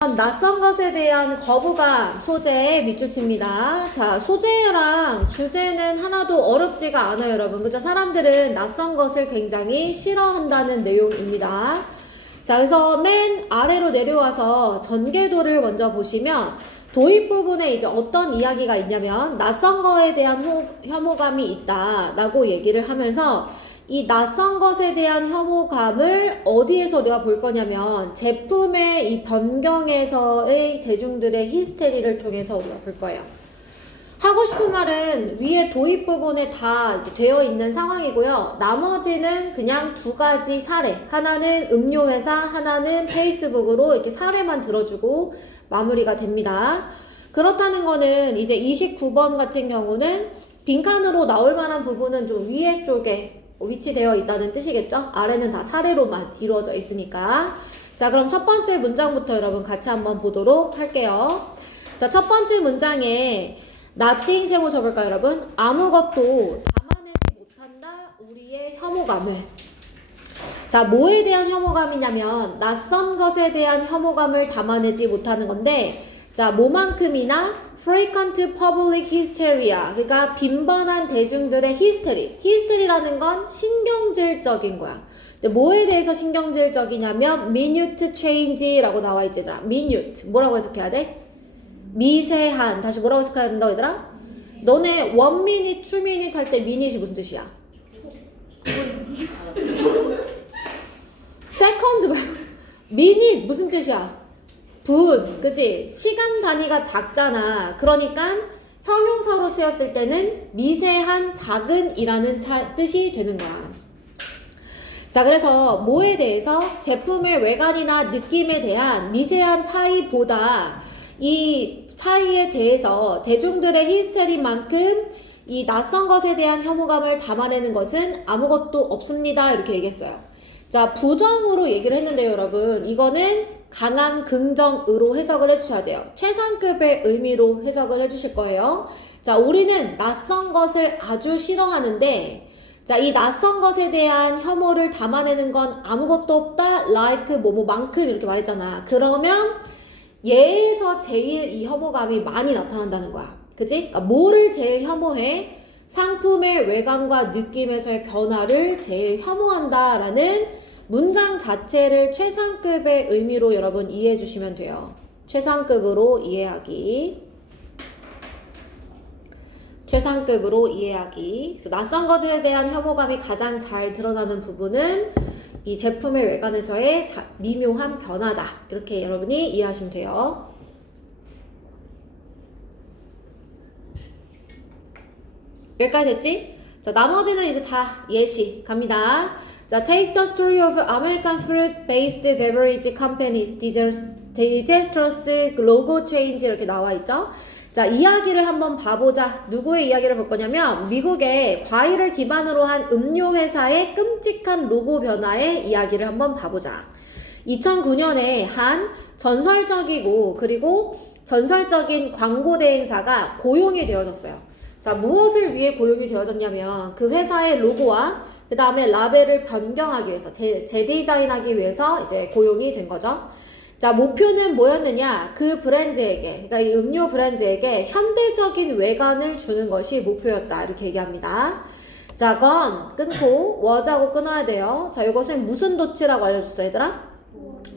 낯선 것에 대한 거부감 소재 밑줄칩니다. 자, 소재랑 주제는 하나도 어렵지가 않아요, 여러분. 그죠? 사람들은 낯선 것을 굉장히 싫어한다는 내용입니다. 자, 그래서 맨 아래로 내려와서 전개도를 먼저 보시면 도입 부분에 이제 어떤 이야기가 있냐면 낯선 거에 대한 혐오감이 있다라고 얘기를 하면서 이 낯선 것에 대한 혐오감을 어디에서 우리가 볼 거냐면 제품의 이 변경에서의 대중들의 히스테리를 통해서 우리가 볼 거예요. 하고 싶은 말은 위에 도입 부분에 다 이제 되어 있는 상황이고요. 나머지는 그냥 두 가지 사례. 하나는 음료회사, 하나는 페이스북으로 이렇게 사례만 들어주고 마무리가 됩니다. 그렇다는 거는 이제 29번 같은 경우는 빈칸으로 나올 만한 부분은 좀 위에 쪽에 위치되어 있다는 뜻이겠죠? 아래는 다 사례로만 이루어져 있으니까. 자, 그럼 첫 번째 문장부터 여러분 같이 한번 보도록 할게요. 자, 첫 번째 문장에 nothing 세모 적을까요, 여러분? 아무것도 담아내지 못한다, 우리의 혐오감을. 자, 뭐에 대한 혐오감이냐면 낯선 것에 대한 혐오감을 담아내지 못하는 건데, 자, 뭐만큼이나 frequent public hysteria, 그러니까 빈번한 대중들의 히스테리라는 건 신경질적인 거야. 근데 뭐에 대해서 신경질적이냐면 minute change라고 나와 있지, 얘들아. minute 뭐라고 해석해야 돼? 미세한. 다시 뭐라고 해석해야 된다고, 얘들아? 너네 1 minute, 2 minute 할 때 minute이 무슨 뜻이야? second 말고 minute 무슨 뜻이야? 분, 그치? 시간 단위가 작잖아. 그러니까 형용사로 쓰였을 때는 미세한, 작은 이라는 뜻이 되는 거야. 자, 그래서 뭐에 대해서 제품의 외관이나 느낌에 대한 미세한 차이보다 이 차이에 대해서 대중들의 히스테리만큼 이 낯선 것에 대한 혐오감을 담아내는 것은 아무것도 없습니다. 이렇게 얘기했어요. 자, 부정으로 얘기를 했는데요, 여러분. 이거는 강한 긍정으로 해석을 해주셔야 돼요. 최상급의 의미로 해석을 해주실 거예요. 자, 우리는 낯선 것을 아주 싫어하는데, 자, 이 낯선 것에 대한 혐오를 담아내는 건 아무것도 없다, like 뭐뭐만큼 이렇게 말했잖아. 그러면 얘에서 제일 이 혐오감이 많이 나타난다는 거야. 그치? 그러니까 뭐를 제일 혐오해? 상품의 외관과 느낌에서의 변화를 제일 혐오한다라는 문장 자체를 최상급의 의미로 여러분 이해해 주시면 돼요. 최상급으로 이해하기. 최상급으로 이해하기. 그래서 낯선 것에 대한 혐오감이 가장 잘 드러나는 부분은 이 제품의 외관에서의 미묘한 변화다. 이렇게 여러분이 이해하시면 돼요. 여기까지 됐지? 자, 나머지는 이제 다 예시 갑니다. 자, take the story of American fruit-based beverage companies disastrous logo change 이렇게 나와 있죠. 자, 이야기를 한번 봐보자. 누구의 이야기를 볼 거냐면 미국의 과일을 기반으로 한 음료 회사의 끔찍한 로고 변화의 이야기를 한번 봐보자. 2009년에 한 전설적이고 그리고 전설적인 광고 대행사가 고용이 되어졌어요. 자, 무엇을 위해 고용이 되어졌냐면 그 회사의 로고와 그 다음에 라벨을 변경하기 위해서 재디자인하기 위해서 이제 고용이 된 거죠. 자, 목표는 뭐였느냐? 그 브랜드에게, 그러니까 이 음료 브랜드에게 현대적인 외관을 주는 것이 목표였다. 이렇게 얘기합니다. 자, 건 끊고 was하고 끊어야 돼요. 자, 이것은 무슨 도치라고 알려줬어, 얘들아?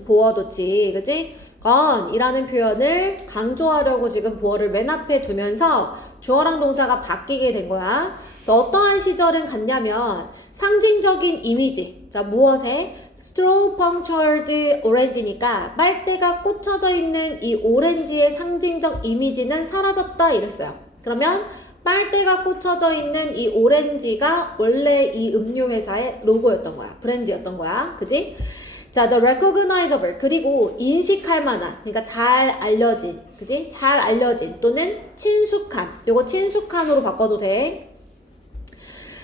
보어 도치, 그치? 건이라는 표현을 강조하려고 지금 보어를 맨 앞에 두면서 주어랑 동사가 바뀌게 된 거야. 그래서 어떠한 시절은 같냐면 상징적인 이미지. 자, 무엇에? straw punctured orange니까 빨대가 꽂혀져 있는 이 오렌지의 상징적 이미지는 사라졌다 이랬어요. 그러면 빨대가 꽂혀져 있는 이 오렌지가 원래 이 음료 회사의 로고였던 거야. 브랜드였던 거야. 그지? 자, the recognizable 그리고 인식할 만한, 그러니까 잘 알려진, 그지? 잘 알려진 또는 친숙한, 요거 친숙한으로 바꿔도 돼.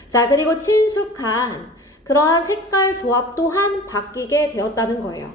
자, 그리고 친숙한 그러한 색깔 조합 또한 바뀌게 되었다는 거예요.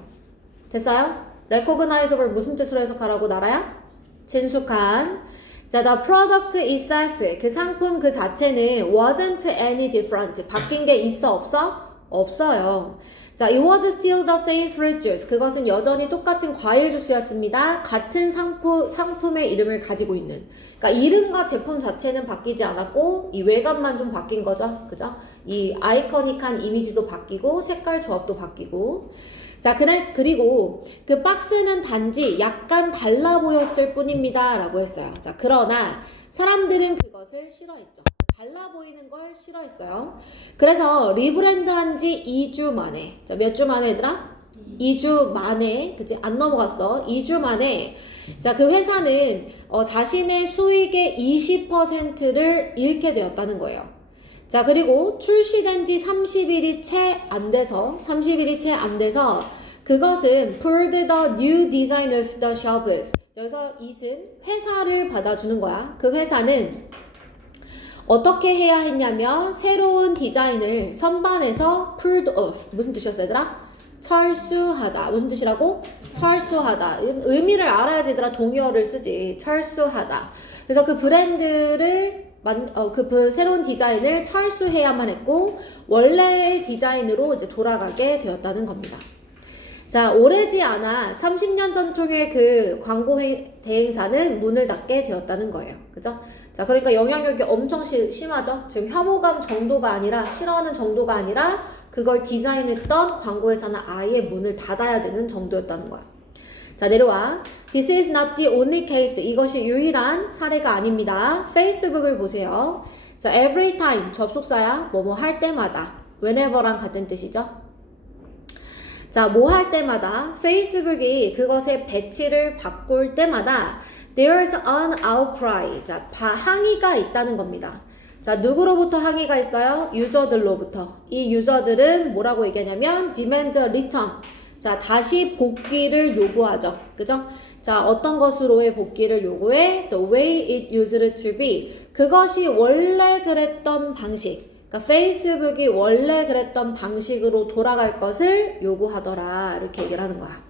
됐어요? recognizable 무슨 뜻으로 해석하라고 나라야? 친숙한. 자, the product itself 그 상품 그 자체는 wasn't any different 바뀐 게 있어 없어? 없어요. 자, it was still the same fruit juice. 그것은 여전히 똑같은 과일 주스였습니다. 같은 상품의 이름을 가지고 있는. 그러니까 이름과 제품 자체는 바뀌지 않았고 이 외관만 좀 바뀐 거죠. 그죠? 이 아이코닉한 이미지도 바뀌고 색깔 조합도 바뀌고. 자, 그리고 그 박스는 단지 약간 달라 보였을 뿐입니다. 라고 했어요. 자, 그러나 사람들은 그것을 싫어했죠. 달라 보이는 걸 싫어했어요. 그래서 리브랜드 한 지 2주 만에. 자, 몇 주 만에 얘들아? 2주 만에. 그치? 안 넘어갔어. 2주 만에. 자, 그 회사는 자신의 수익의 20%를 잃게 되었다는 거예요. 자, 그리고 출시된 지 30일이 채 안 돼서 그것은 pulled the new design of the shelves. 그래서 이은 회사를 받아주는 거야. 그 회사는 어떻게 해야 했냐면 새로운 디자인을 선반에서 pulled off. 무슨 뜻이었어 얘들아? 철수하다. 무슨 뜻이라고? 철수하다. 의미를 알아야지 얘들아 동의어를 쓰지. 철수하다. 그래서 그 브랜드를 그 새로운 디자인을 철수해야만 했고 원래의 디자인으로 이제 돌아가게 되었다는 겁니다. 자, 오래지 않아 30년 전통의 그 광고 대행사는 문을 닫게 되었다는 거예요. 그죠? 자, 그러니까 영향력이 엄청 심하죠? 지금 혐오감 정도가 아니라, 싫어하는 정도가 아니라, 그걸 디자인했던 광고회사는 아예 문을 닫아야 되는 정도였다는 거야. 자, 내려와. This is not the only case. 이것이 유일한 사례가 아닙니다. 페이스북을 보세요. 자, every time. 접속사야. 뭐뭐 할 때마다. whenever랑 같은 뜻이죠? 자, 뭐 할 때마다 페이스북이 그것의 배치를 바꿀 때마다 there's an outcry. 자, 항의가 있다는 겁니다. 자, 누구로부터 항의가 있어요? 유저들로부터. 이 유저들은 뭐라고 얘기하냐면 demand return. 자, 다시 복귀를 요구하죠. 그죠? 자, 어떤 것으로의 복귀를 요구해? The way it used to be. 그것이 원래 그랬던 방식. 그러니까 페이스북이 원래 그랬던 방식으로 돌아갈 것을 요구하더라. 이렇게 얘기를 하는 거야.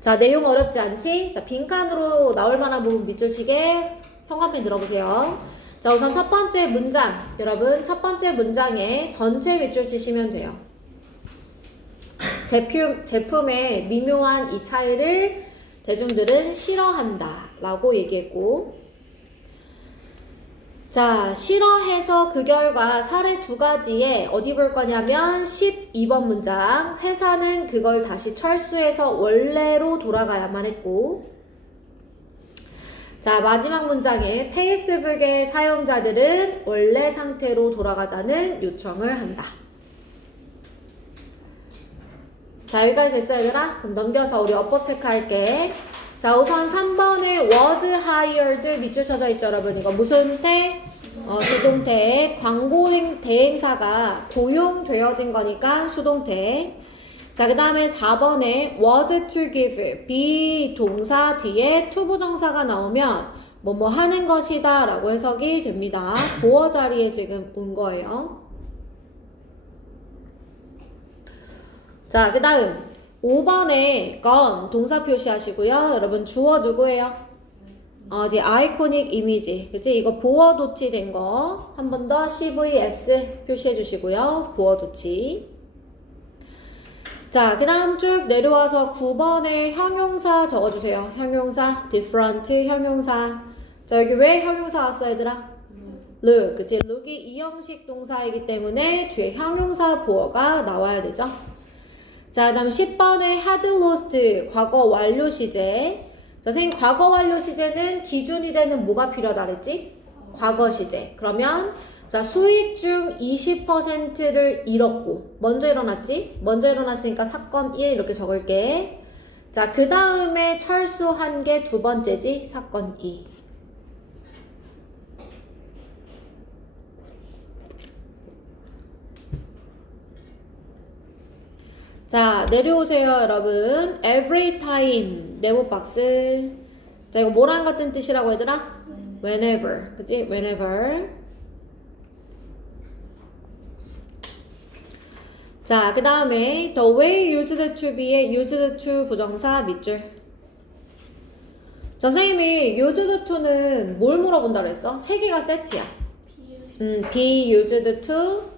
자, 내용 어렵지 않지? 자, 빈칸으로 나올 만한 부분 밑줄 치게 현관펜 들어보세요. 자, 우선 첫 번째 문장. 여러분, 첫 번째 문장에 전체 밑줄 치시면 돼요. 제품의 미묘한 이 차이를 대중들은 싫어한다. 라고 얘기했고, 자, 싫어해서 그 결과 사례 2가지에 어디 볼 거냐면 12번 문장. 회사는 그걸 다시 철수해서 원래로 돌아가야만 했고, 자, 마지막 문장에 페이스북의 사용자들은 원래 상태로 돌아가자는 요청을 한다. 자, 여기까지 됐어요 얘들아? 그럼 넘겨서 우리 어법 체크할게. 자, 우선 3번에 was hired 밑줄 쳐져 있죠 여러분. 이거 무슨 태? 수동태. 광고 대행사가 고용되어진 거니까 수동태. 자, 그 다음에 4번에 was to give 비동사 뒤에 to 부정사가 나오면 뭐뭐 하는 것이다 라고 해석이 됩니다. 보어 자리에 지금 온 거예요. 자, 그 다음 5번에 gone 동사 표시하시고요. 여러분 주어 누구예요? 이제 아이코닉 이미지. 그치? 이거 보어 도치 된 거 한 번 더 CVS 표시해 주시고요. 보어 도치. 자, 그 다음 쭉 내려와서 9번에 형용사 적어주세요. 형용사, different 형용사. 자, 여기 왜 형용사 왔어 얘들아? look. 그치? look이 이형식 동사이기 때문에 뒤에 형용사 보어가 나와야 되죠. 자, 그 다음 10번에 had lost 과거 완료 시제. 자, 선생님 과거 완료 시제는 기준이 되는 뭐가 필요하다 그랬지? 과거 시제. 그러면 자, 수익 중 20%를 잃었고 먼저 일어났지? 먼저 일어났으니까 사건 1 이렇게 적을게. 자, 그 다음에 철수한 게 두 번째지? 사건 2. 자, 내려오세요 여러분. every time 네모 박스. 자, 이거 뭐랑 같은 뜻이라고 얘들아? whenever. 그치? whenever. 자, 그 다음에 the way used to be의 used to 부정사 밑줄. 자, 선생님이 used to는 뭘 물어본다 그랬어? 세 개가 세트야. be used to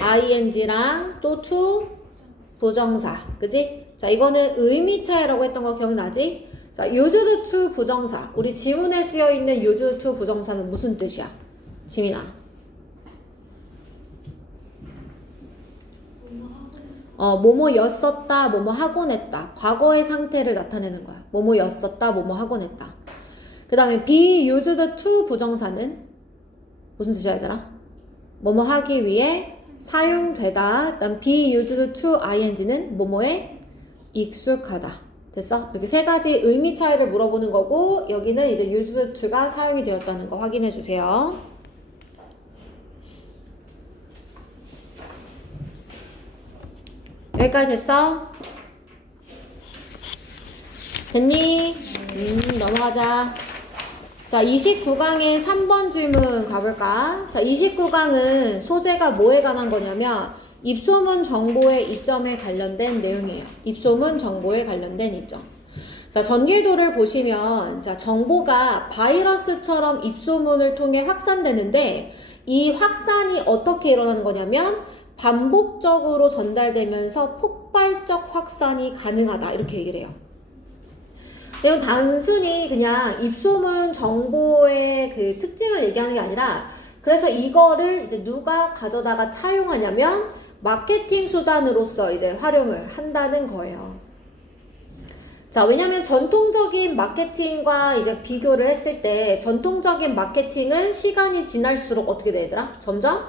ing랑 또 to 부정사. 그지? 자, 이거는 의미 차이라고 했던 거 기억나지? 자, used to 부정사. 우리 지문에 쓰여 있는 used to 부정사는 무슨 뜻이야? 지민아. 뭐뭐였었다, 뭐뭐 하곤 했다. 과거의 상태를 나타내는 거야. 뭐뭐였었다, 뭐뭐 하곤 했다. 그 다음에 be used to 부정사는 무슨 뜻이야, 얘들아? 뭐뭐 하기 위해 사용되다. 그다음 be used to ing는 뭐뭐에 익숙하다. 됐어? 이렇게 세 가지 의미 차이를 물어보는 거고 여기는 이제 used to가 사용이 되었다는 거 확인해 주세요. 여기까지 됐어? 됐니? 넘어가자. 자, 29강의 3번 질문 가볼까? 자, 29강은 소재가 뭐에 관한 거냐면 입소문 정보의 이점에 관련된 내용이에요. 입소문 정보에 관련된 이점. 자, 전개도를 보시면 자, 정보가 바이러스처럼 입소문을 통해 확산되는데 이 확산이 어떻게 일어나는 거냐면 반복적으로 전달되면서 폭발적 확산이 가능하다. 이렇게 얘기를 해요. 이건 단순히 그냥 입소문 정보의 그 특징을 얘기하는 게 아니라 그래서 이거를 이제 누가 가져다가 차용하냐면 마케팅 수단으로서 이제 활용을 한다는 거예요. 자, 왜냐면 전통적인 마케팅과 이제 비교를 했을 때 전통적인 마케팅은 시간이 지날수록 어떻게 되더라? 점점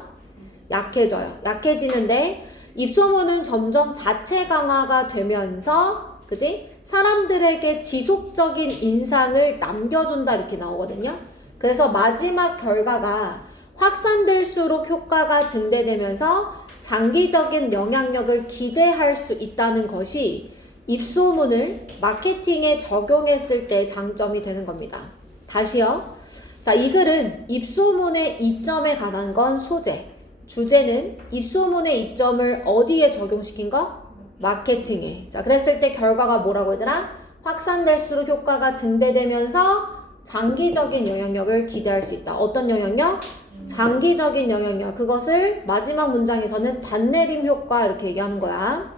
약해져요. 약해지는데 입소문은 점점 자체 강화가 되면서 그지? 사람들에게 지속적인 인상을 남겨준다 이렇게 나오거든요. 그래서 마지막 결과가 확산될수록 효과가 증대되면서 장기적인 영향력을 기대할 수 있다는 것이 입소문을 마케팅에 적용했을 때 장점이 되는 겁니다. 다시요. 자, 이 글은 입소문의 이점에 관한 건 소재. 주제는 입소문의 이점을 어디에 적용시킨 거? 마케팅에. 자, 그랬을 때 결과가 뭐라고 얘들아? 확산될수록 효과가 증대되면서 장기적인 영향력을 기대할 수 있다. 어떤 영향력? 장기적인 영향력. 그것을 마지막 문장에서는 단내림 효과 이렇게 얘기하는 거야.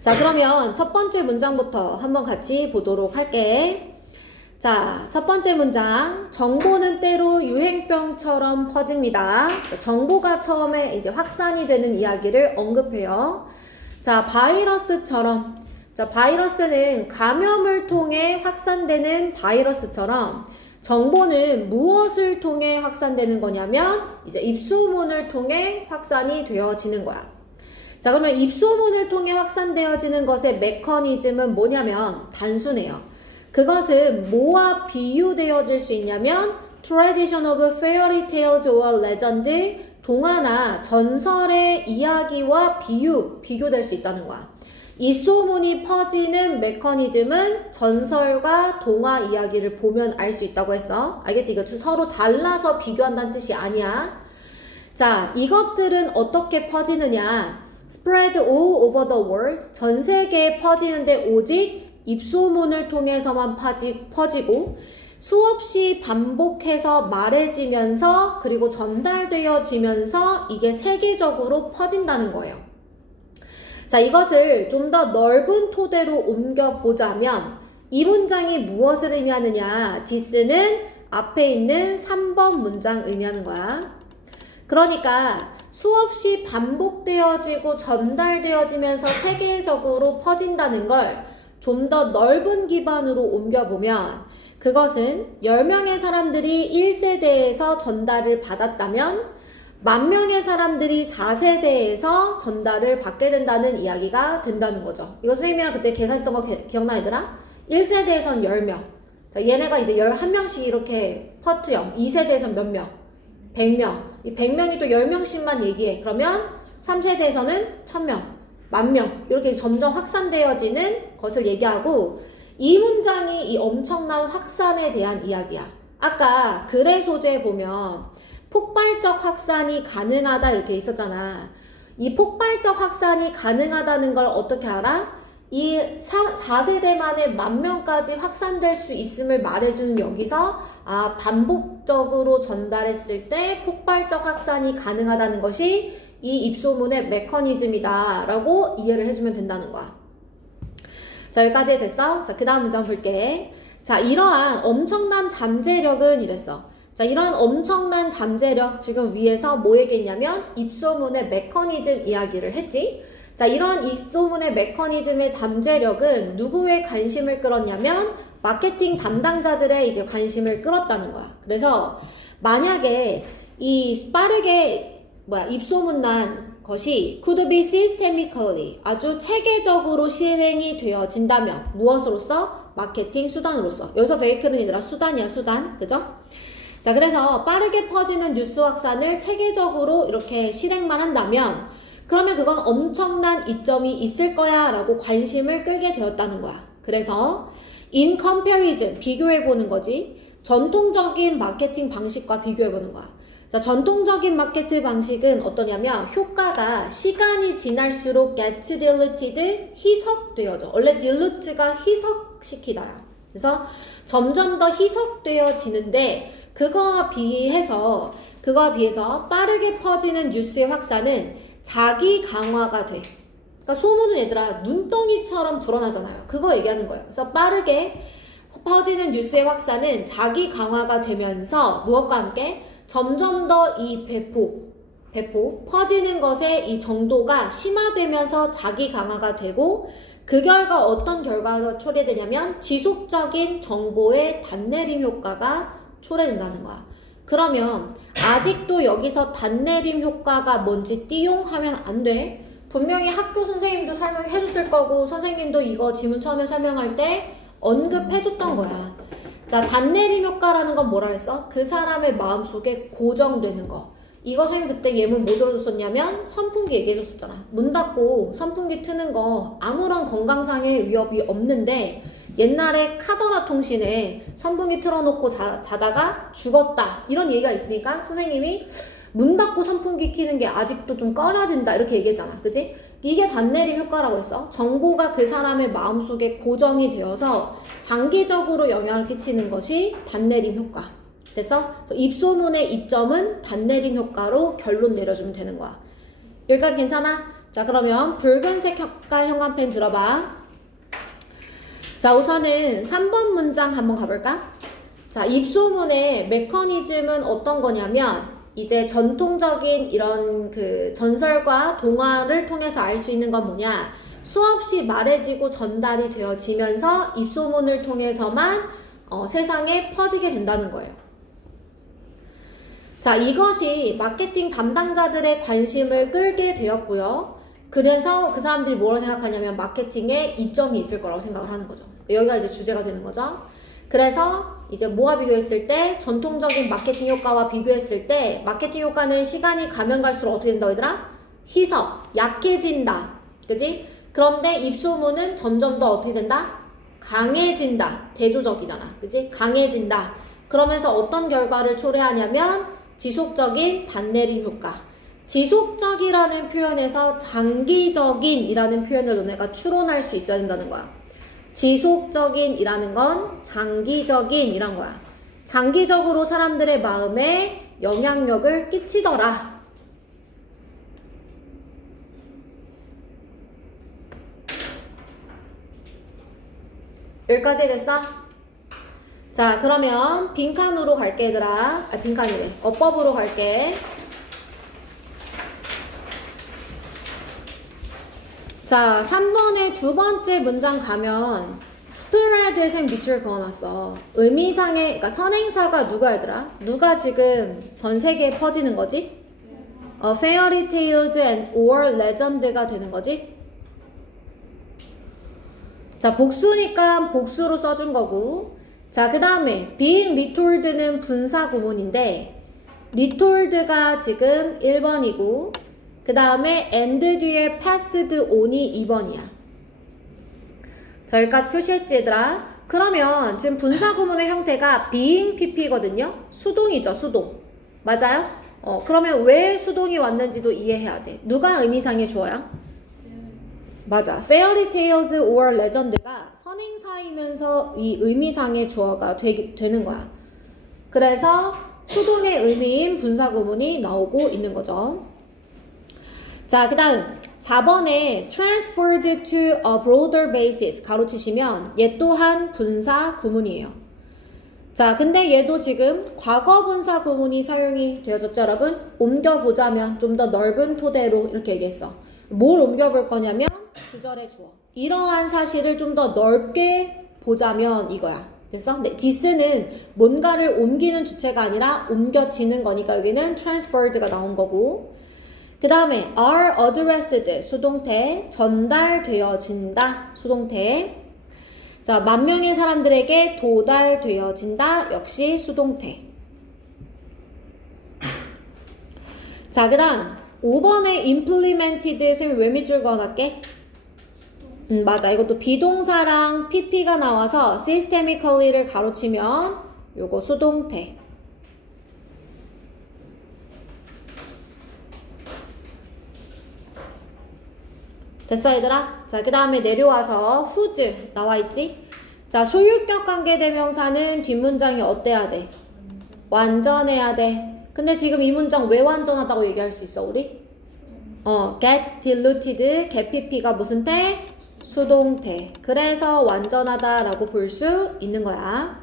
자, 그러면 첫 번째 문장부터 한번 같이 보도록 할게. 자, 첫 번째 문장. 정보는 때로 유행병처럼 퍼집니다. 자, 정보가 처음에 이제 확산이 되는 이야기를 언급해요. 자, 바이러스처럼. 자, 바이러스는 감염을 통해 확산되는 바이러스처럼 정보는 무엇을 통해 확산되는 거냐면 이제 입소문을 통해 확산이 되어지는 거야. 자, 그러면 입소문을 통해 확산되어지는 것의 메커니즘은 뭐냐면 단순해요. 그것은 뭐와 비유되어질 수 있냐면 tradition of fairy tales or legend, 동화나 전설의 이야기와 비교될 수 있다는 거야. 이 소문이 퍼지는 메커니즘은 전설과 동화 이야기를 보면 알 수 있다고 했어. 알겠지? 이거 서로 달라서 비교한다는 뜻이 아니야. 자, 이것들은 어떻게 퍼지느냐? spread all over the world. 전 세계에 퍼지는데 오직 입소문을 통해서만 퍼지고 수없이 반복해서 말해지면서 그리고 전달되어지면서 이게 세계적으로 퍼진다는 거예요. 자, 이것을 좀 더 넓은 토대로 옮겨보자면 이 문장이 무엇을 의미하느냐? this는 앞에 있는 3번 문장 의미하는 거야. 그러니까 수없이 반복되어지고 전달되어지면서 세계적으로 퍼진다는 걸 좀 더 넓은 기반으로 옮겨보면 그것은 10명의 사람들이 1세대에서 전달을 받았다면 10,000명의 사람들이 4세대에서 전달을 받게 된다는 이야기가 된다는 거죠. 이거 선생님이랑 그때 계산했던 거 기억나 얘들아? 1세대에선 10명. 자, 얘네가 이제 11명씩 이렇게 퍼트형. 2세대에선 몇 명? 100명. 이 100명이 또 10명씩만 얘기해. 그러면 3세대에서는 1000명. 10,000명. 이렇게 점점 확산되어지는 것을 얘기하고 이 문장이 이 엄청난 확산에 대한 이야기야. 아까 글의 소재에 보면 폭발적 확산이 가능하다 이렇게 있었잖아. 이 폭발적 확산이 가능하다는 걸 어떻게 알아? 이 4세대 만에 10,000명까지 확산될 수 있음을 말해주는 여기서 반복적으로 전달했을 때 폭발적 확산이 가능하다는 것이 이 입소문의 메커니즘이다 라고 이해를 해주면 된다는 거야. 자, 여기까지 됐어? 자, 그 다음 문장 볼게. 자, 이러한 엄청난 잠재력은 이랬어. 자, 이러한 엄청난 잠재력 지금 위에서 뭐 얘기했냐면 입소문의 메커니즘 이야기를 했지. 자, 이런 입소문의 메커니즘의 잠재력은 누구의 관심을 끌었냐면 마케팅 담당자들의 이제 관심을 끌었다는 거야. 그래서 만약에 이 빠르게 입소문 난 것이 could be systemically 아주 체계적으로 실행이 되어진다면 무엇으로서? 마케팅 수단으로서. 여기서 베이클은 얘들아 수단이야, 수단. 그죠? 자, 그래서 빠르게 퍼지는 뉴스 확산을 체계적으로 이렇게 실행만 한다면 그러면 그건 엄청난 이점이 있을 거야 라고 관심을 끌게 되었다는 거야. 그래서 in comparison 비교해보는 거지. 전통적인 마케팅 방식과 비교해보는 거야. 자, 전통적인 마케팅 방식은 어떠냐면 효과가 시간이 지날수록 gets diluted, 희석되어져. 원래 dilute가 희석시키다야. 그래서 점점 더 희석되어지는데 그거와 비해서 빠르게 퍼지는 뉴스의 확산은 자기 강화가 돼. 그러니까 소문은 얘들아 눈덩이처럼 불어나잖아요. 그거 얘기하는 거예요. 그래서 빠르게 퍼지는 뉴스의 확산은 자기 강화가 되면서 무엇과 함께 점점 더 이 배포 퍼지는 것의 이 정도가 심화되면서 자기 강화가 되고 그 결과 어떤 결과가 초래되냐면 지속적인 정보의 단내림 효과가 초래된다는 거야. 그러면 아직도 여기서 단내림 효과가 뭔지 띠용하면 안 돼. 분명히 학교 선생님도 설명해 줬을 거고 선생님도 이거 지문 처음에 설명할 때 언급해 줬던 거야. 자, 단내림 효과라는 건 뭐라 했어? 그 사람의 마음속에 고정되는 거. 이거 선생님 그때 예문 뭐 들어줬었냐면 선풍기 얘기해 줬었잖아. 문 닫고 선풍기 트는 거 아무런 건강상의 위협이 없는데 옛날에 카더라 통신에 선풍기 틀어놓고 자다가 죽었다 이런 얘기가 있으니까 선생님이 문 닫고 선풍기 키는 게 아직도 좀 꺼려진다 이렇게 얘기했잖아. 그치? 이게 단내림 효과라고 했어. 정보가 그 사람의 마음속에 고정이 되어서 장기적으로 영향을 끼치는 것이 단내림 효과. 됐어? 입소문의 이점은 단내림 효과로 결론 내려주면 되는 거야. 여기까지 괜찮아? 자, 그러면 붉은색 색깔 형광펜 들어봐. 자, 우선은 3번 문장 한번 가볼까? 자, 입소문의 메커니즘은 어떤 거냐면 이제 전통적인 이런 그 전설과 동화를 통해서 알 수 있는 건 뭐냐? 수없이 말해지고 전달이 되어지면서 입소문을 통해서만 세상에 퍼지게 된다는 거예요. 자, 이것이 마케팅 담당자들의 관심을 끌게 되었고요. 그래서 그 사람들이 뭐라고 생각하냐면 마케팅에 이점이 있을 거라고 생각을 하는 거죠. 여기가 이제 주제가 되는 거죠. 그래서 이제 뭐와 비교했을 때 전통적인 마케팅 효과와 비교했을 때 마케팅 효과는 시간이 가면 갈수록 어떻게 된다고 얘들아? 희석, 약해진다. 그지? 그런데 입소문은 점점 더 어떻게 된다? 강해진다. 대조적이잖아. 그지? 강해진다. 그러면서 어떤 결과를 초래하냐면 지속적인 단내림 효과. 지속적이라는 표현에서 장기적인이라는 표현을 너네가 추론할 수 있어야 된다는 거야. 지속적인이라는 건 장기적인이란 거야. 장기적으로 사람들의 마음에 영향력을 끼치더라. 여기까지 됐어? 자, 그러면 빈칸으로 갈게 얘들아. 빈칸이래. 어법으로 갈게. 자, 3번의 두 번째 문장 가면 spread에 생 밑줄 그어놨어. 의미상의, 그러니까 선행사가 누가 얘들아? 누가 지금 전 세계에 퍼지는 거지? fairy tales and or legend가 되는 거지? 자, 복수니까 복수로 써준 거고. 자, 그 다음에 being retold는 분사 구문인데 retold가 지금 1번이고 그 다음에 and 뒤에 passed on이 2번이야. 자, 여기까지 표시했지 얘들아? 그러면 지금 분사 구문의 형태가 being pp거든요. 수동이죠, 수동. 맞아요? 그러면 왜 수동이 왔는지도 이해해야 돼. 누가 의미상의 주어야? 맞아. fairy tales or legend가 선행사이면서 이 의미상의 주어가 되는 거야. 그래서 수동의 의미인 분사 구문이 나오고 있는 거죠. 자, 그 다음 4번에 transferred to a broader basis 가로치시면 얘 또한 분사 구문이에요. 자, 근데 얘도 지금 과거 분사 구문이 사용이 되어졌죠, 여러분? 옮겨보자면 좀 더 넓은 토대로 이렇게 얘기했어. 뭘 옮겨볼 거냐면 주절의 주어. 이러한 사실을 좀 더 넓게 보자면 이거야. 됐어? 근데 this는 뭔가를 옮기는 주체가 아니라 옮겨지는 거니까 여기는 transferred가 나온 거고, 그 다음에 are addressed 수동태, 전달되어진다 수동태. 자, 만 명의 사람들에게 도달되어진다 역시 수동태. 자, 그 다음 5번에 implemented 선생님 왜 밑줄 그어놨게? 맞아. 이것도 비동사랑 pp가 나와서 systemically를 가로치면 요거 수동태. 됐어, 얘들아? 자, 그 다음에 내려와서 whose 나와있지? 자, 소유격 관계대명사는 뒷문장이 어때야 돼? 완전해야 돼. 근데 지금 이 문장 왜 완전하다고 얘기할 수 있어, 우리? get diluted, get pp가 무슨 태? 수동태. 그래서 완전하다라고 볼 수 있는 거야.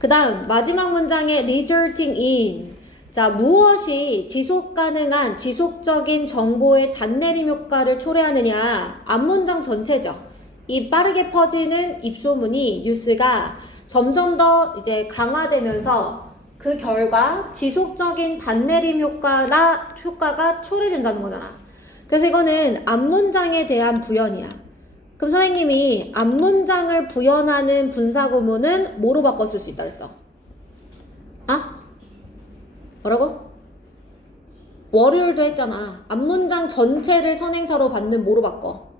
그 다음 마지막 문장에 resulting in. 자, 무엇이 지속 가능한 지속적인 정보의 단내림 효과를 초래하느냐. 앞문장 전체죠. 이 빠르게 퍼지는 입소문이 뉴스가 점점 더 이제 강화되면서 그 결과 지속적인 단내림 효과가 초래된다는 거잖아. 그래서 이거는 앞문장에 대한 부연이야. 그럼 선생님이 앞문장을 부연하는 분사구문은 뭐로 바꿔 쓸 수 있다 그랬어? 아? 뭐라고? 월요일도 했잖아. 앞문장 전체를 선행사로 받는 뭐로 바꿔?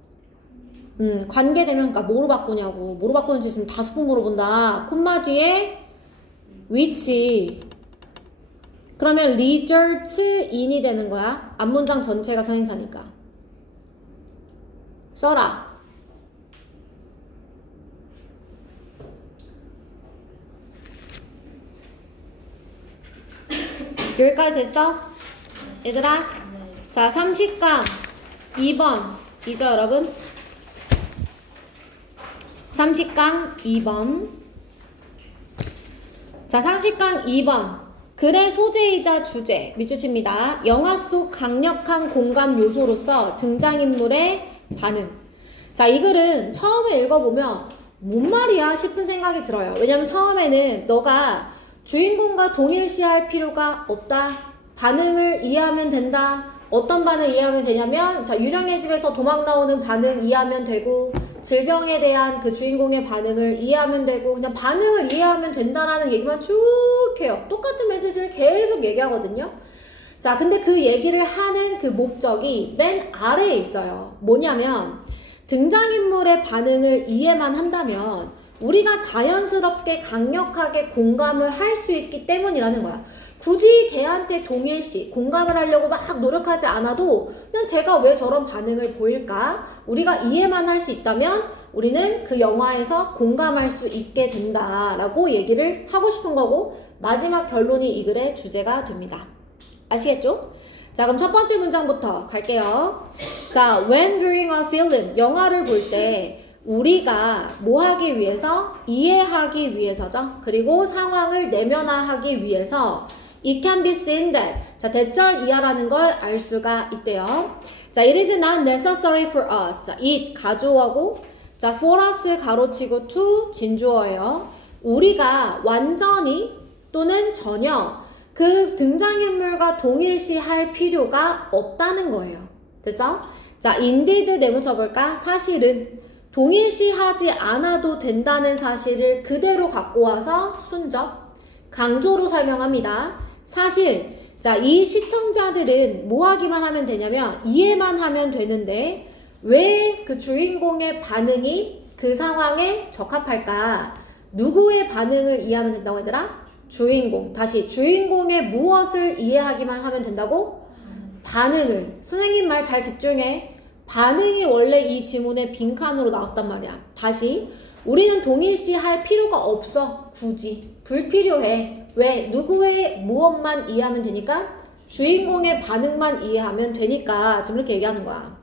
관계되면 그러니까 뭐로 바꾸냐고. 뭐로 바꾸는지 지금 5번 물어본다. 콤마 뒤에 which. 그러면 result in이 되는 거야. 앞문장 전체가 선행사니까. 써라. 여기까지 됐어? 얘들아? 자, 30강 2번 이죠, 여러분? 30강 2번. 자, 30강 2번. 글의 소재이자 주제, 밑줄칩니다. 영화 속 강력한 공감 요소로서 등장인물의 반응. 자, 이 글은 처음에 읽어보면 뭔 말이야 싶은 생각이 들어요. 왜냐면 처음에는 너가 주인공과 동일시할 필요가 없다. 반응을 이해하면 된다. 어떤 반응 이해하면 되냐면, 자, 유령의 집에서 도망 나오는 반응 이해하면 되고, 질병에 대한 그 주인공의 반응을 이해하면 되고, 그냥 반응을 이해하면 된다라는 얘기만 쭉 해요. 똑같은 메시지를 계속 얘기하거든요. 자, 근데 그 얘기를 하는 그 목적이 맨 아래에 있어요. 뭐냐면 등장인물의 반응을 이해만 한다면 우리가 자연스럽게 강력하게 공감을 할 수 있기 때문이라는 거야. 굳이 걔한테 동일시, 공감을 하려고 막 노력하지 않아도 그냥 제가 왜 저런 반응을 보일까? 우리가 이해만 할 수 있다면 우리는 그 영화에서 공감할 수 있게 된다라고 얘기를 하고 싶은 거고, 마지막 결론이 이 글의 주제가 됩니다. 아시겠죠? 자, 그럼 첫 번째 문장부터 갈게요. 자, when viewing a film, 영화를 볼 때 우리가 뭐 하기 위해서? 이해하기 위해서죠. 그리고 상황을 내면화하기 위해서 it can be seen that. 자, 대절 이하라는 걸 알 수가 있대요. 자, it is not necessary for us. 자, it 가주어고, 자, for us 가로치고 to 진주어예요. 우리가 완전히 또는 전혀 그 등장인물과 동일시할 필요가 없다는 거예요. 됐어? 자, indeed 내붙여볼까? 사실은 동일시하지 않아도 된다는 사실을 그대로 갖고 와서 순적, 강조로 설명합니다. 사실, 자, 이 시청자들은 뭐 하기만 하면 되냐면 이해만 하면 되는데 왜 그 주인공의 반응이 그 상황에 적합할까? 누구의 반응을 이해하면 된다고 얘들아? 주인공. 다시 주인공의 무엇을 이해하기만 하면 된다고? 반응을. 선생님 말 잘 집중해. 반응이 원래 이 지문의 빈칸으로 나왔단 말이야. 다시 우리는 동일시할 필요가 없어. 굳이 불필요해. 왜? 누구의 무엇만 이해하면 되니까? 주인공의 반응만 이해하면 되니까 지금 이렇게 얘기하는 거야.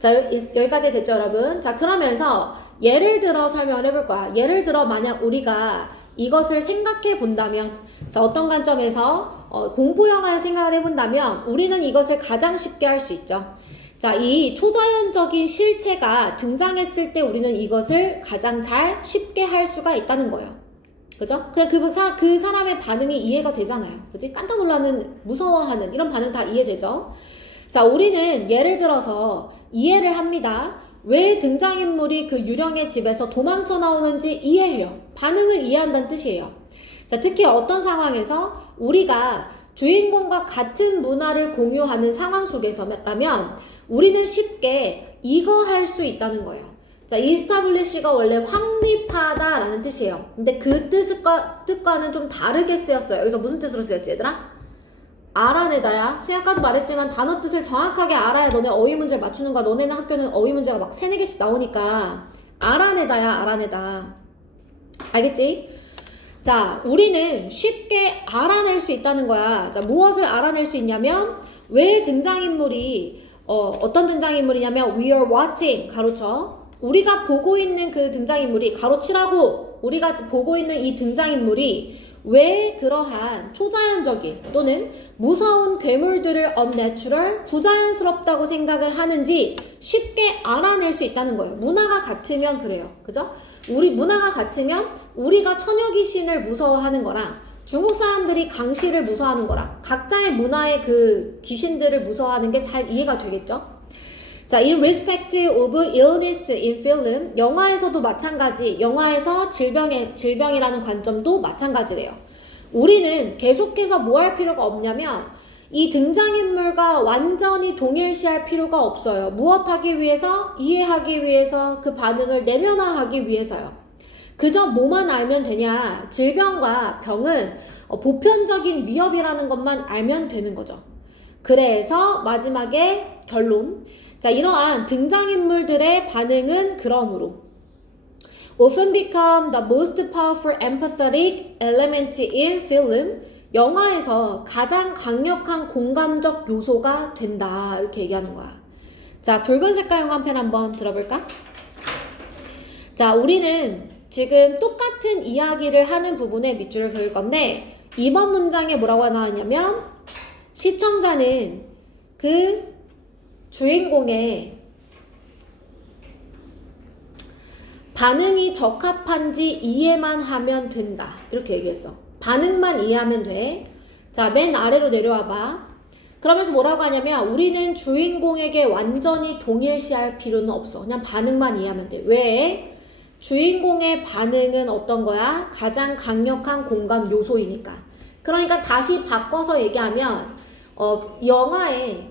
자, 여기까지 됐죠, 여러분? 자, 그러면서 예를 들어 설명을 해볼 거야. 예를 들어 만약 우리가 이것을 생각해 본다면, 자, 어떤 관점에서 공포 영화를 생각을 해본다면 우리는 이것을 가장 쉽게 할 수 있죠. 자, 이 초자연적인 실체가 등장했을 때 우리는 이것을 가장 잘 쉽게 할 수가 있다는 거예요. 그죠? 그냥 그 사람의 반응이 이해가 되잖아요. 그지? 깜짝 놀라는, 무서워하는 이런 반응 다 이해되죠? 자, 우리는 예를 들어서 이해를 합니다. 왜 등장인물이 그 유령의 집에서 도망쳐 나오는지 이해해요. 반응을 이해한다는 뜻이에요. 자, 특히 어떤 상황에서 우리가 주인공과 같은 문화를 공유하는 상황 속에서라면 우리는 쉽게 이거 할 수 있다는 거예요. 자, 이스타블리시가 원래 확립하다라는 뜻이에요. 근데 그 뜻과는 좀 다르게 쓰였어요. 여기서 무슨 뜻으로 쓰였지, 얘들아? 알아내다야. 아까도 말했지만 단어 뜻을 정확하게 알아야 너네 어휘 문제를 맞추는 거야. 너네는 학교는 어휘 문제가 막 3-4개씩 나오니까 알아내다야, 알아내다. 알겠지? 자, 우리는 쉽게 알아낼 수 있다는 거야. 자, 무엇을 알아낼 수 있냐면 왜 등장인물이 어떤 등장인물이냐면 we are watching, 가로쳐. 우리가 보고 있는 그 등장인물이, 가로치라고, 우리가 보고 있는 이 등장인물이 왜 그러한 초자연적인 또는 무서운 괴물들을 unnatural, 부자연스럽다고 생각을 하는지 쉽게 알아낼 수 있다는 거예요. 문화가 같으면 그래요. 그죠? 우리 문화가 같으면 우리가 처녀귀신을 무서워하는 거랑 중국 사람들이 강시를 무서워하는 거랑 각자의 문화의 그 귀신들을 무서워하는 게 잘 이해가 되겠죠? 자, in respect of illness in film, 영화에서도 마찬가지, 영화에서 질병이라는 관점도 마찬가지래요. 우리는 계속해서 뭐 할 필요가 없냐면 이 등장인물과 완전히 동일시할 필요가 없어요. 무엇하기 위해서? 이해하기 위해서, 그 반응을 내면화하기 위해서요. 그저 뭐만 알면 되냐? 질병과 병은 보편적인 위협이라는 것만 알면 되는 거죠. 그래서 마지막에 결론. 자, 이러한 등장인물들의 반응은 그러므로 often become the most powerful empathetic element in film, 영화에서 가장 강력한 공감적 요소가 된다, 이렇게 얘기하는 거야. 자, 붉은 색깔 영화편 한번 들어볼까? 자, 우리는 지금 똑같은 이야기를 하는 부분에 밑줄을 그을 건데 이번 문장에 뭐라고 나왔냐면 시청자는 그 주인공의 반응이 적합한지 이해만 하면 된다, 이렇게 얘기했어. 반응만 이해하면 돼. 자, 맨 아래로 내려와봐. 그러면서 뭐라고 하냐면 우리는 주인공에게 완전히 동일시할 필요는 없어. 그냥 반응만 이해하면 돼. 왜? 주인공의 반응은 어떤 거야? 가장 강력한 공감 요소이니까. 그러니까 다시 바꿔서 얘기하면 영화에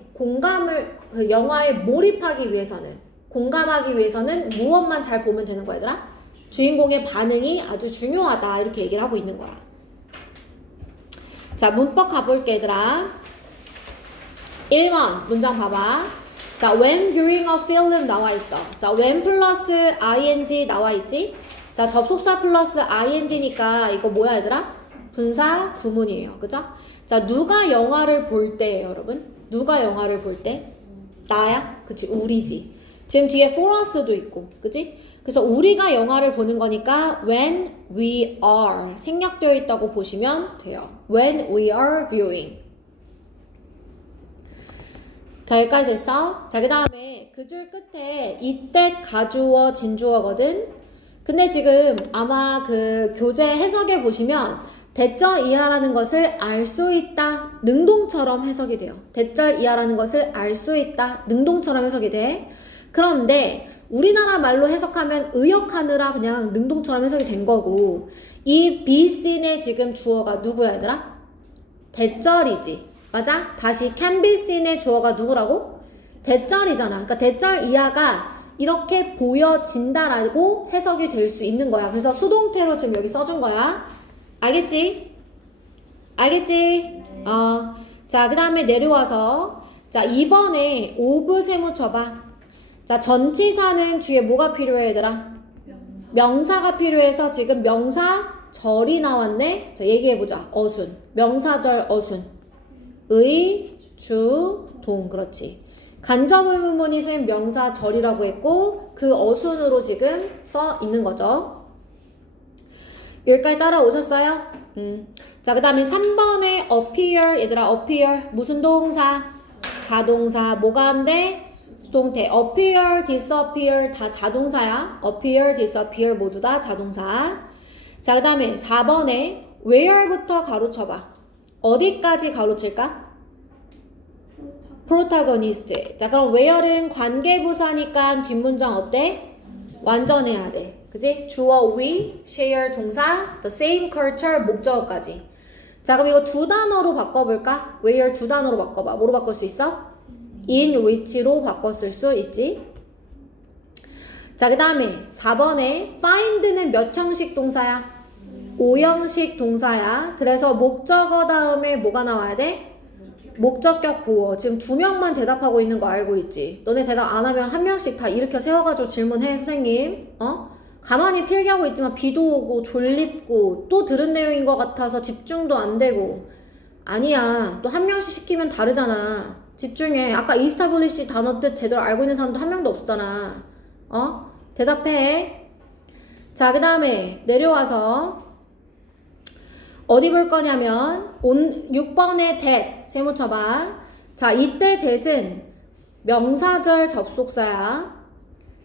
몰입하기 위해서는, 공감하기 위해서는 무엇만 잘 보면 되는 거야, 얘들아? 주인공의 반응이 아주 중요하다, 이렇게 얘기를 하고 있는 거야. 자, 문법 가볼게, 얘들아. 1번 문장 봐봐. 자, when viewing a film 나와 있어. 자, when 플러스 ing 나와 있지? 자, 접속사 플러스 ing니까 이거 뭐야, 얘들아? 분사 구문이에요. 그죠? 자, 누가 영화를 볼 때예요, 여러분? 누가 영화를 볼 때? 나야? 그치, 우리지. 지금 뒤에 for us도 있고, 그치? 그래서 우리가 영화를 보는 거니까 when we are 생략되어 있다고 보시면 돼요. when we are viewing. 자, 여기까지 됐어? 자, 그 다음에 그 줄 끝에 이때 가주어 진주어거든? 근데 지금 아마 그 교재 해석에 보시면 대절 이하라는 것을 알 수 있다, 능동처럼 해석이 돼요. 대절 이하라는 것을 알 수 있다, 능동처럼 해석이 돼. 그런데 우리나라 말로 해석하면 의역하느라 그냥 능동처럼 해석이 된 거고, 이 be seen의 지금 주어가 누구야, 얘들아? 대절이지. 맞아? 다시 can be seen의 주어가 누구라고? 대절이잖아. 그러니까 대절 이하가 이렇게 보여진다라고 해석이 될 수 있는 거야. 그래서 수동태로 지금 여기 써준 거야. 알겠지? 알겠지? 자, 그 다음에 내려와서 자, 2번에 of 세모 쳐봐. 자, 전치사는 뒤에 뭐가 필요해, 얘들아? 명사가 필요해서 지금 명사절이 나왔네. 자, 얘기해보자. 어순. 명사절 어순. 의, 주, 동. 그렇지. 간접 의문문이 생 명사 절이라고 했고 그 어순으로 지금 써 있는 거죠. 여기까지 따라오셨어요? 자, 그 다음에 3번에 appear. 얘들아 appear 무슨 동사? 자동사. 뭐가 한대? 수동태. appear, disappear 다 자동사야. appear, disappear 모두 다 자동사. 자, 그 다음에 4번에 where부터 가로쳐봐. 어디까지 가로칠까? protagonist. 자, 그럼 where는 관계부사니까 뒷문장 어때? 완전해야 돼. 그지? 주어 we, share 동사, the same culture 목적어까지. 자, 그럼 이거 두 단어로 바꿔볼까? where 두 단어로 바꿔봐. 뭐로 바꿀 수 있어? in which로 바꿨을 수 있지. 자, 그 다음에 4번에 find는 몇 형식 동사야? 5형식 동사야. 그래서 목적어 다음에 뭐가 나와야 돼? 목적격 보어. 지금 2명만 대답하고 있는 거 알고 있지? 너네 대답 안 하면 한 명씩 다 일으켜 세워가지고 질문해, 선생님. 가만히 필기하고 있지만 비도 오고 졸립고 또 들은 내용인 것 같아서 집중도 안 되고. 아니야. 또 한 명씩 시키면 다르잖아. 집중해. 아까 이스타블리시 단어 뜻 제대로 알고 있는 사람도 한 명도 없잖아. 대답해. 자, 그 다음에 내려와서 어디 볼 거냐면 6번의 that 세모 쳐봐. 자, 이때 that은 명사절 접속사야.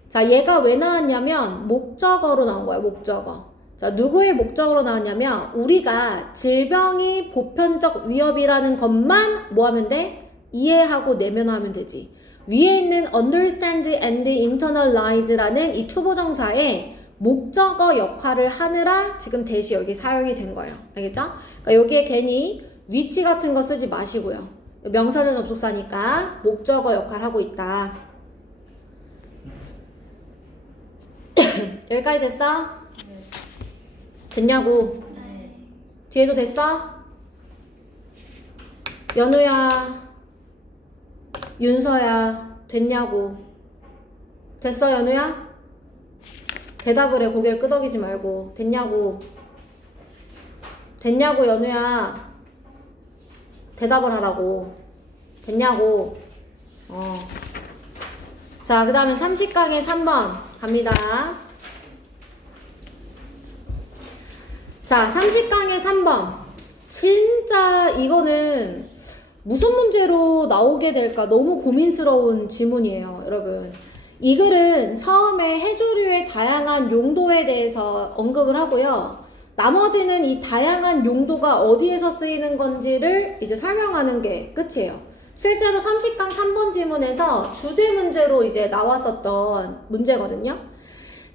자, 얘가 왜 나왔냐면 목적어로 나온 거야. 목적어. 자, 누구의 목적어로 나왔냐면 우리가 질병이 보편적 위협이라는 것만 뭐 하면 돼? 이해하고 내면화하면 되지. 위에 있는 understand and internalize라는 이 투부정사에 목적어 역할을 하느라 지금 대시 여기 사용이 된 거예요. 알겠죠? 그러니까 여기에 괜히 위치 같은 거 쓰지 마시고요. 명사절 접속사니까 목적어 역할을 하고 있다. 여기까지 됐어? 네. 됐냐고? 네. 뒤에도 됐어? 연우야, 윤서야, 됐냐고? 됐어, 연우야? 대답을 해. 고개를 끄덕이지 말고. 됐냐고? 됐냐고, 연우야? 대답을 하라고. 됐냐고? 자, 그 다음에 30강의 3번 갑니다. 자, 30강의 3번. 진짜 이거는 무슨 문제로 나오게 될까 너무 고민스러운 지문이에요, 여러분. 이 글은 처음에 해조류의 다양한 용도에 대해서 언급을 하고요. 나머지는 이 다양한 용도가 어디에서 쓰이는 건지를 이제 설명하는 게 끝이에요. 실제로 30강 3번 지문에서 주제 문제로 이제 나왔었던 문제거든요.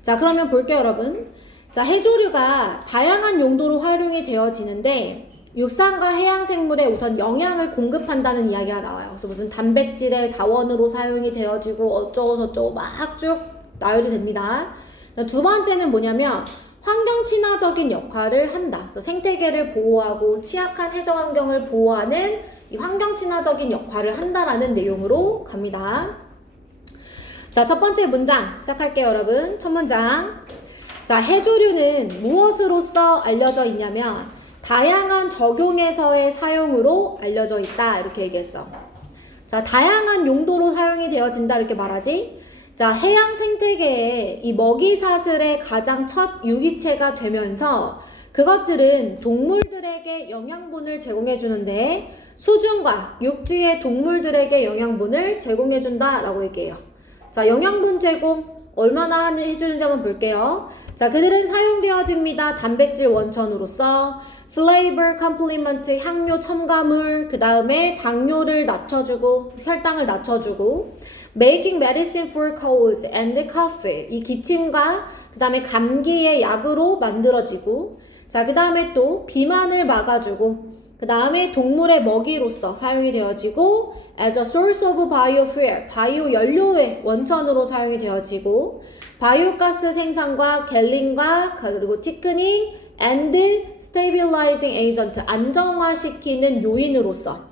자, 그러면 볼게요, 여러분. 자, 해조류가 다양한 용도로 활용이 되어지는데 육상과 해양 생물에 우선 영양을 공급한다는 이야기가 나와요. 그래서 무슨 단백질의 자원으로 사용이 되어지고 어쩌고저쩌고 막 쭉 나열이 됩니다. 두 번째는 뭐냐면 환경 친화적인 역할을 한다. 그래서 생태계를 보호하고 취약한 해저 환경을 보호하는 이 환경 친화적인 역할을 한다라는 내용으로 갑니다. 자, 첫 번째 문장 시작할게요, 여러분. 첫 문장. 자, 해조류는 무엇으로서 알려져 있냐면 다양한 적용에서의 사용으로 알려져 있다. 이렇게 얘기했어. 자, 다양한 용도로 사용이 되어진다. 이렇게 말하지. 자, 해양 생태계에 이 먹이사슬의 가장 첫 유기체가 되면서 그것들은 동물들에게 영양분을 제공해 주는데 수중과 육지의 동물들에게 영양분을 제공해 준다라고 얘기해요. 자, 영양분 제공 얼마나 해주는지 한번 볼게요. 자, 그들은 사용되어집니다. 단백질 원천으로서 flavor complement 향료 첨가물, 그 다음에 당뇨를 낮춰주고 혈당을 낮춰주고 making medicine for colds and cough 이 기침과 그 다음에 감기의 약으로 만들어지고 자, 그 다음에 또 비만을 막아주고 그 다음에 동물의 먹이로서 사용이 되어지고 as a source of biofuel 바이오 연료의 원천으로 사용이 되어지고 바이오가스 생산과 갤링과 그리고 티크닝 and stabilizing agent 안정화시키는 요인으로서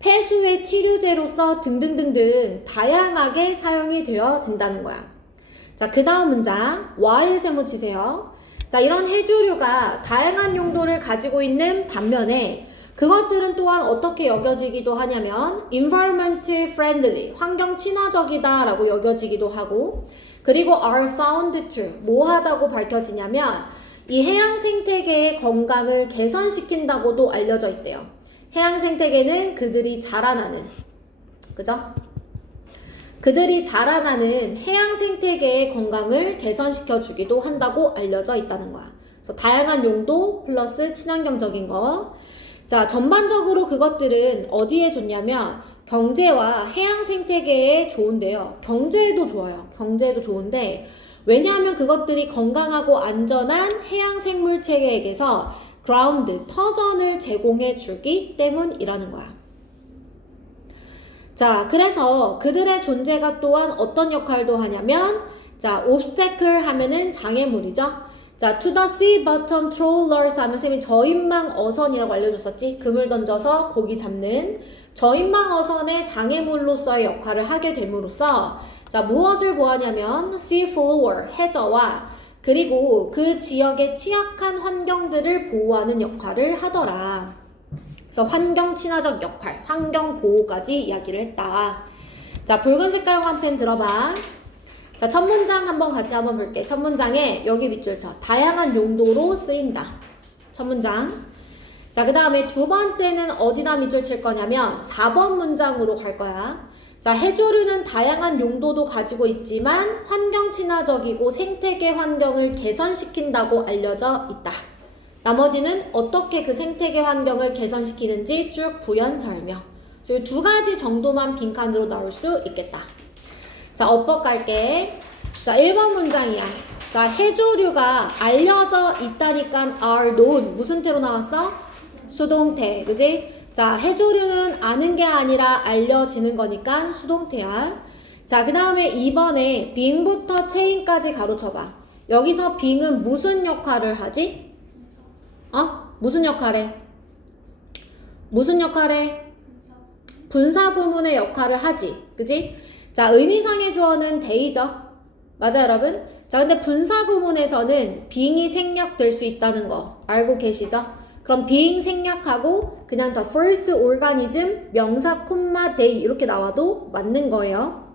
폐수의 치료제로서 등등등등 다양하게 사용이 되어진다는 거야. 자, 그 다음 문장 while 세모 치세요. 자, 이런 해조류가 다양한 용도를 가지고 있는 반면에 그것들은 또한 어떻게 여겨지기도 하냐면 environment friendly, 환경 친화적이다 라고 여겨지기도 하고, 그리고 are found to, 뭐하다고 밝혀지냐면 이 해양 생태계의 건강을 개선시킨다고도 알려져 있대요. 해양 생태계는 그들이 자라나는, 그죠? 그들이 자라나는 해양 생태계의 건강을 개선시켜 주기도 한다고 알려져 있다는 거야. 그래서 다양한 용도 플러스 친환경적인 거. 자, 전반적으로 그것들은 어디에 좋냐면 경제와 해양 생태계에 좋은데요. 경제에도 좋아요. 경제에도 좋은데 왜냐하면 그것들이 건강하고 안전한 해양 생물 체계에게서 그라운드, 터전을 제공해 주기 때문이라는 거야. 자, 그래서 그들의 존재가 또한 어떤 역할도 하냐면, 자, obstacle 하면은 장애물이죠. 자, to the sea bottom trawlers 하면 쌤이 저인망 어선이라고 알려줬었지. 그물 던져서 고기 잡는 저인망 어선의 장애물로서의 역할을 하게 됨으로써, 자, 무엇을 보하냐면 sea floor, 해저와 그리고 그 지역의 취약한 환경들을 보호하는 역할을 하더라. 그래서 환경 친화적 역할, 환경 보호까지 이야기를 했다. 자, 붉은 색깔 한펜 들어봐. 자, 첫 문장 한번 같이 한번 볼게. 첫 문장에 여기 밑줄 쳐. 다양한 용도로 쓰인다. 첫 문장. 자, 그 다음에 두 번째는 어디다 밑줄 칠 거냐면 4번 문장으로 갈 거야. 자, 해조류는 다양한 용도도 가지고 있지만 환경 친화적이고 생태계 환경을 개선시킨다고 알려져 있다. 나머지는 어떻게 그 생태계 환경을 개선시키는지 쭉 부연 설명. 이 두 가지 정도만 빈칸으로 나올 수 있겠다. 자, 어법 갈게. 자, 1번 문장이야. 자, 해조류가 알려져 있다니까 are known. 무슨 태로 나왔어? 수동태. 그지? 자, 해조류는 아는 게 아니라 알려지는 거니까 수동태야. 자, 그 다음에 2번에 being부터 chain까지 가로쳐봐. 여기서 being은 무슨 역할을 하지? 무슨 역할해? 무슨 역할해? 분사구문의 역할을 하지. 그지? 자, 의미상의 주어는 they죠. 맞아요, 여러분? 자, 근데 분사구문에서는 being이 생략될 수 있다는 거 알고 계시죠? 그럼 being 생략하고 그냥 the first organism 명사 콤마 they 이렇게 나와도 맞는 거예요.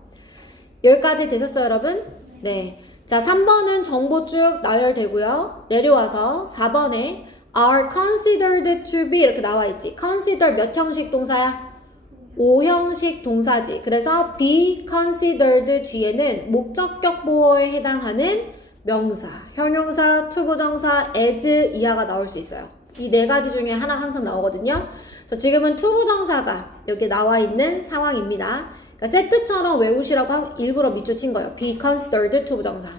여기까지 되셨어요, 여러분? 네. 자, 3번은 정보 쭉 나열되고요. 내려와서 4번에 are considered to be 이렇게 나와 있지. consider 몇 형식 동사야? 5형식 동사지. 그래서 be considered 뒤에는 목적격 보어에 해당하는 명사, 형용사, 투부정사, as 이하가 나올 수 있어요. 이 네 가지 중에 하나 항상 나오거든요. 그래서 지금은 투부정사가 여기 나와 있는 상황입니다. 그러니까 세트처럼 외우시라고 일부러 밑줄 친 거예요. be considered 투부정사.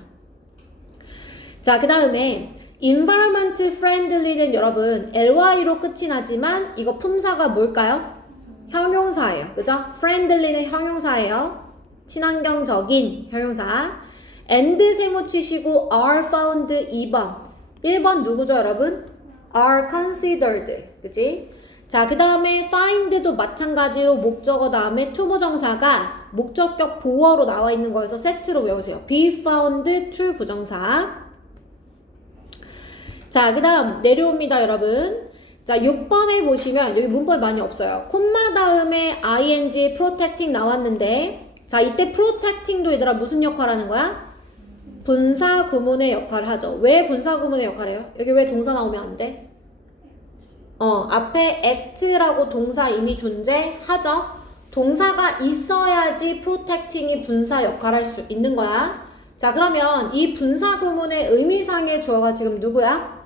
자, 그 다음에 environment friendly는 여러분 ly로 끝이 나지만 이거 품사가 뭘까요? 형용사예요. 그죠? friendly는 형용사예요. 친환경적인 형용사. and 세모 치시고 are found 2번. 1번 누구죠, 여러분? are considered. 그치? 자, 그 다음에 find도 마찬가지로 목적어 다음에 투부정사가 목적격 보어로 나와 있는 거여서 세트로 외우세요. be found to 부정사. 자, 그 다음 내려옵니다, 여러분. 자, 6번에 보시면 여기 문법이 많이 없어요. 콤마 다음에 ing protecting 나왔는데, 자, 이때 protecting도 얘들아 무슨 역할 하는 거야? 분사 구문의 역할을 하죠. 왜 분사 구문의 역할을 해요? 여기 왜 동사 나오면 안 돼? 앞에 act라고 동사 이미 존재하죠? 동사가 있어야지 protecting이 분사 역할을 할 수 있는 거야. 자, 그러면 이 분사 구문의 의미상의 주어가 지금 누구야?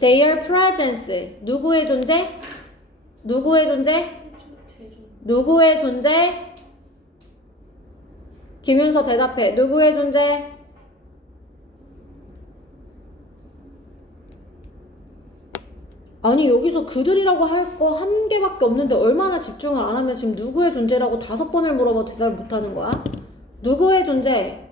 Their presence. 누구의 존재? 누구의 존재? 누구의 존재? 김윤서 대답해. 누구의 존재? 아니, 여기서 그들이라고 할 거 한 개밖에 없는데 얼마나 집중을 안 하면 지금 누구의 존재라고 5번을 물어봐도 대답을 못하는 거야? 누구의 존재?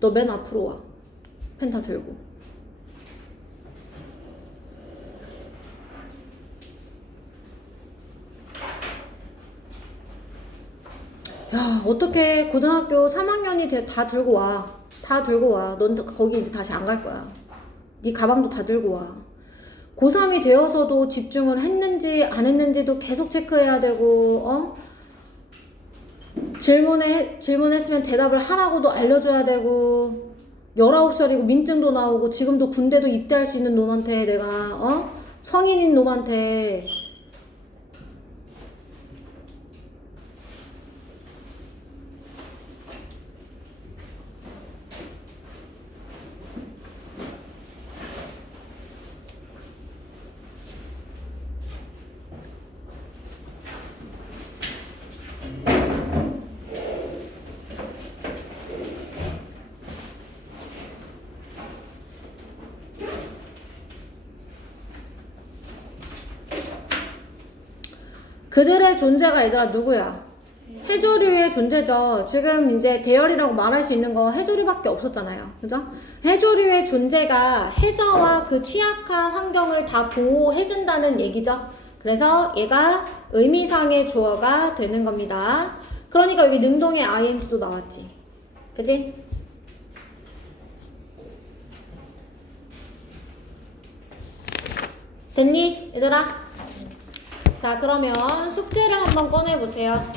너 맨 앞으로 와. 펜타 들고. 야, 어떻게 고등학교 3학년이 다 들고 와. 다 들고 와. 넌 거기 이제 다시 안 갈 거야. 네 가방도 다 들고 와. 고3이 되어서도 집중을 했는지 안 했는지도 계속 체크해야 되고, 질문했으면 대답을 하라고도 알려줘야 되고, 19살이고 민증도 나오고, 지금도 군대도 입대할 수 있는 놈한테 내가, 성인인 놈한테 그들의 존재가 얘들아 누구야? 해조류의 존재죠. 지금 이제 대열이라고 말할 수 있는 거 해조류밖에 없었잖아요. 그죠? 해조류의 존재가 해저와 그 취약한 환경을 다 보호해준다는 얘기죠. 그래서 얘가 의미상의 주어가 되는 겁니다. 그러니까 여기 능동의 ing도 나왔지. 그지? 됐니? 얘들아? 자, 그러면 숙제를 한번 꺼내보세요.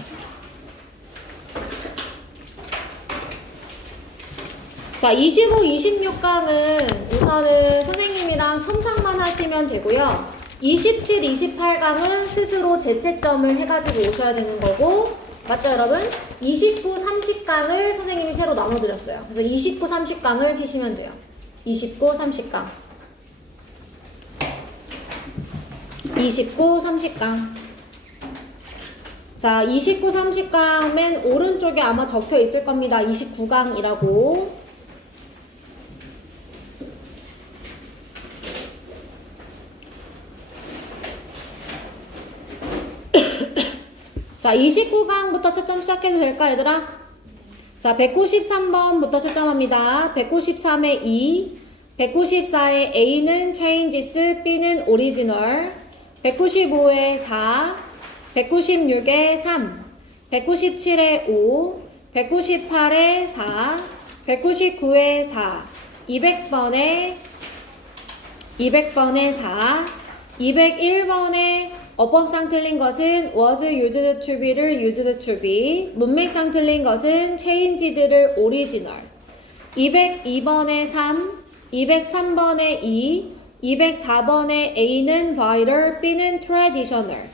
자, 25, 26강은 우선은 선생님이랑 첨삭만 하시면 되고요. 27, 28강은 스스로 재채점을 해가지고 오셔야 되는 거고, 맞죠, 여러분? 29, 30강을 선생님이 새로 나눠드렸어요. 그래서 29, 30강을 피시면 돼요. 29, 30강. 29, 30강. 자, 29, 30강 맨 오른쪽에 아마 적혀 있을 겁니다. 29강이라고. 자, 29강부터 채점 시작해도 될까, 얘들아? 자, 193번부터 채점합니다. 193의 2, 194의 A는 changes, B는 original, 195의 4, 196의 3, 197의 5, 198의 4, 199의 4, 200번의 4, 201번의 어법상 틀린 것은 was used to be를 used to be, 문맥상 틀린 것은 changed를 original, 202번의 3, 203번의 2, 204번의 A는 vital, B는 traditional,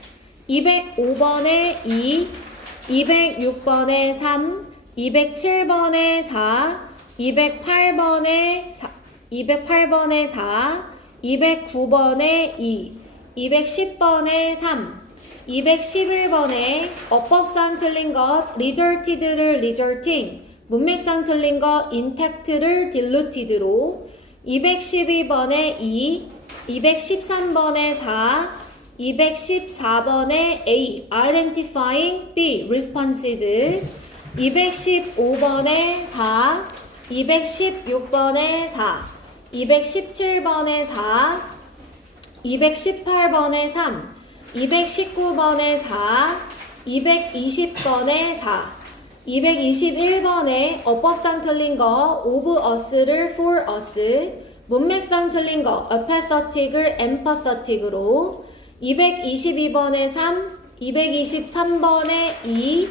205번의 2, 206번의 3, 207번의 4, 208번의 4, 209번의 2, 210번의 3, 211번의 어법상 틀린 것 resulted를 resulting, 문맥상 틀린 것 intact를 diluted로, 212번의 2, 213번의 4, 214번의 A, identifying B, responses, 215번의 4, 216번의 4, 217번의 4, 218번의 3, 219번의 4, 220번의 4, 221번의 어법상 틀린 거 of us를 for us, 문맥상 틀린 거 apathetic을 empathetic으로, 222번의 3, 223번의 2,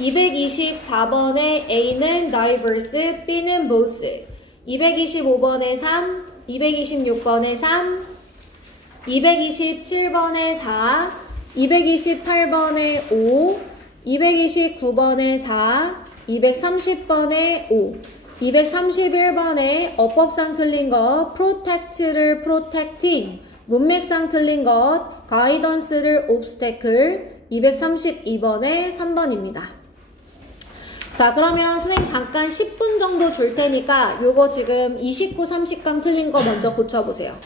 224번의 A는 diverse, B는 both, 225번의 3, 226번의 3, 227번의 4, 228번의 5, 229번의 4, 230번의 5, 231번의 어법상 틀린 것 protect를 protecting, 문맥상 틀린 것 guidance를 obstacle, 232번의 3번입니다. 자, 그러면 선생님 잠깐 10분 정도 줄 테니까 요거 지금 29, 30강 틀린 거 먼저 고쳐보세요.